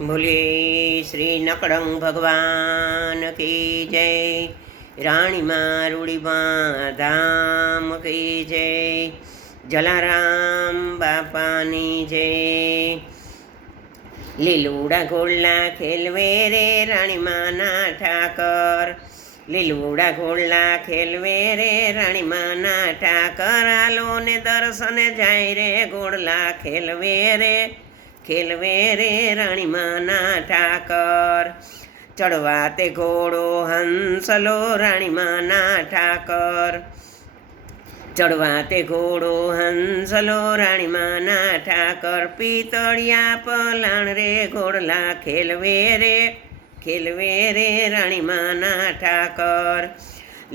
બોલીએ શ્રી નકળંગ ભગવાન કી જય, રાણીમાં રૂડીમાં ધામ કી જય, જલારામ બાપાની જય. લીલુડા ઘોડલા ખેલવે રે રાણીમાં ના ઠાકર, લીલુડા ઘોડલા ખેલવે રે રાણીમાં ના ઠાકર, આલો ને દર્શને જાય રે ઘોડલા ખેલવે રે, ખેલવે રે રાણીમાં ના ઠાકર. ચડવા તે ઘોડો હંસલો રાણીમાં ના ઠાકર, ચડવા તે ઘોડો હંસલો રાણીમાં ના ઠાકર, પિતળિયા પલાણ રે ઘોડલા ખેલવે રે, ખેલવે રે રાણીમાં ના ઠાકર.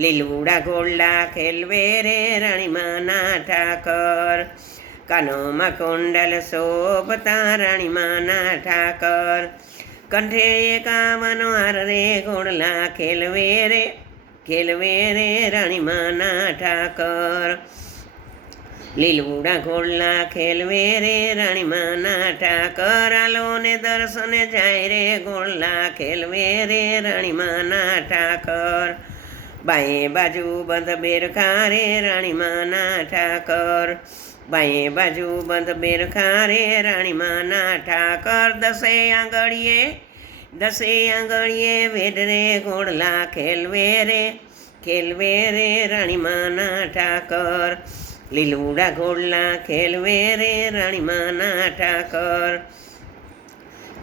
લીલુડા ઘોડલા ખેલવે રે રાણીમાં ના ઠાકર, કાનોમાં કુંડલ શોભતા રાણીમાં ના ઠાકર, કંઠે એકાવનો હાર રે ઘોડલા ખેલવે રે, ખેલવે રે રાણીમાં ના ઠાકર. લીલુડા ઘોડલા ખેલવે રે રાણીમાં ના ઠાકર, આલો ને દર્શને જાય રે ઘોડલા ખેલવે રે રાણીમાં ના ઠાકર. બાએ બાજુ બંધ બેરખા રે રાણીમાં ના ઠાકર, બાએ બાજુ બંધ બેરખા રે રાણીમાં ના ઠાકર. દસે આંગળીએ વેઢ રે ઘોડલા ખેલવે રે, ખેલવે રે રાણીમાં ના ઠાકર. લીલુડા ઘોડલા ખેલવે રે રાણીમાં ના ઠાકર,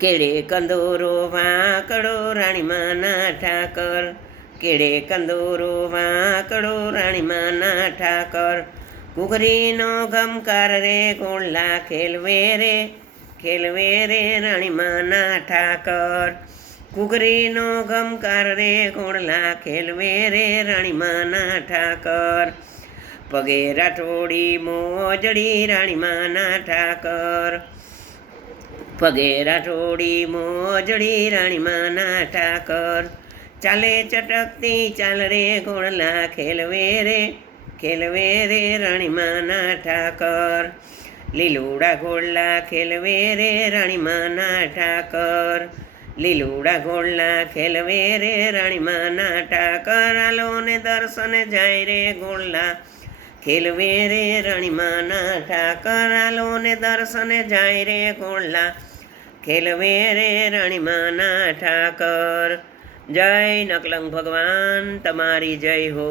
કેળે કંદોરો વાંકડો રાણીમાં ના ઠાકર, કેળે કંદોરો વાંકડો રાણીમાં ના ઠાકર. ઘૂઘરીનો ગમકાર રે ઘોડલા ખેલવે રે, ખેલવે રે રાણીમાં ના ઠાકર. ઘૂઘરીનો ગમકાર રે ઘોડલા ખેલવે રે રાણીમાં ના ઠાકર. પગે રાઠોડી મોજડી રાણીમાં ના ઠાકર, પગે રાઠોડી મોજડી રાણીમાં ના ઠાકર. ચાલે ચટકતી ચાલ રે ઘોડલા ખેલવે રે, ખેલવે રે રાણીમાં ના ઠાકર. લીલુડા ઘોડલા ખેલવે રે રાણીમાં ના ઠાકર, લીલુડા ઘોડલા ખેલવે રે રાણીમાં ના ઠાકર, આલો ને દર્શને જાય રે ઘોડલા ખેલવે રે રાણીમાં ના ઠાકર, આલો ને દર્શને જાય રે ઘોડલા ખેલવે રે રાણીમાં ના ઠાકર. જય નકલંગ ભગવાન તમારી જય હો.